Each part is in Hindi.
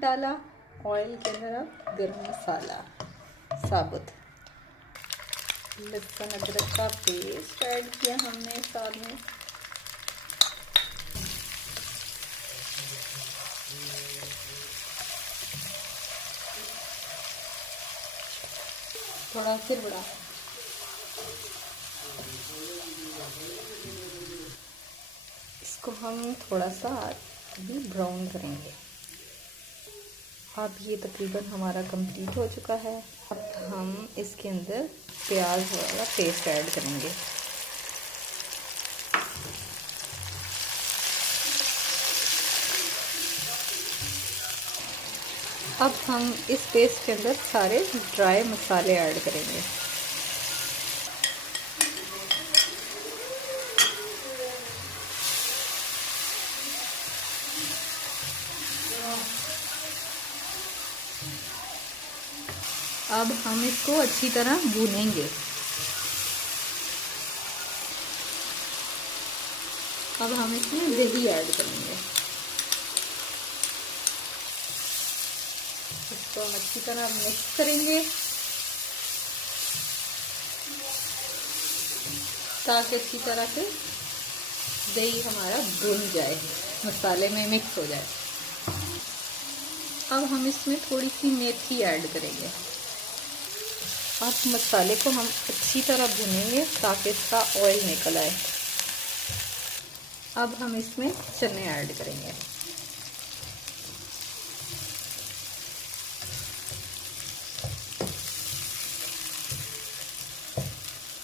डाला ऑयल के अंदर, अब गरम मसाला साबुत, लहसुन अदरक का पेस्ट ऐड किया हमने साथ में, थोड़ा फिर बड़ा, इसको हम थोड़ा सा अभी ब्राउन करेंगे। अब ये तकरीबन हमारा कंप्लीट हो चुका है। अब हम इसके अंदर प्याज वाला पेस्ट ऐड करेंगे। अब हम इस पेस्ट के अंदर सारे ड्राई मसाले ऐड करेंगे। अब हम इसको अच्छी तरह भूनेंगे। अब हम इसमें दही ऐड करेंगे। इसको हम अच्छी तरह मिक्स करेंगे ताकि अच्छी तरह से दही हमारा भुन जाए, मसाले में मिक्स हो जाए। अब हम इसमें थोड़ी सी मेथी ऐड करेंगे। अब मसाले को हम अच्छी तरह भुनेंगे ताकि इसका ऑयल निकल आए। अब हम इसमें चने ऐड करेंगे।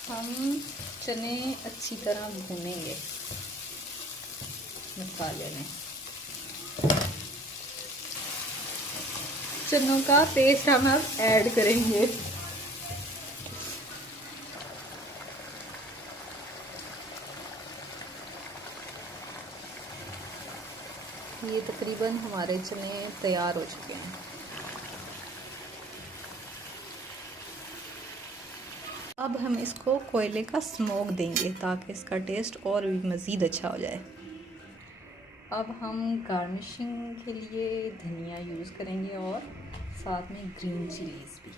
हम चने अच्छी तरह भुनेंगे मसाले में। चनों का पेस्ट हम अब ऐड करेंगे। ये तकरीबन हमारे चने तैयार हो चुके हैं। अब हम इसको कोयले का स्मोक देंगे ताकि इसका टेस्ट और भी मज़ीद अच्छा हो जाए। अब हम गार्निशिंग के लिए धनिया यूज़ करेंगे और साथ में ग्रीन चिलीज़ भी।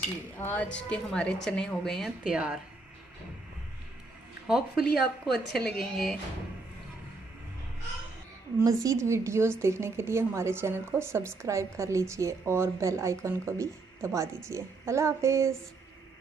जी, आज के हमारे चने हो गए हैं तैयार। होपफुली आपको अच्छे लगेंगे। मज़ीद वीडियोस देखने के लिए हमारे चैनल को सब्सक्राइब कर लीजिए और बेल आइकन को भी दबा दीजिए। अल्लाह हाफिज़।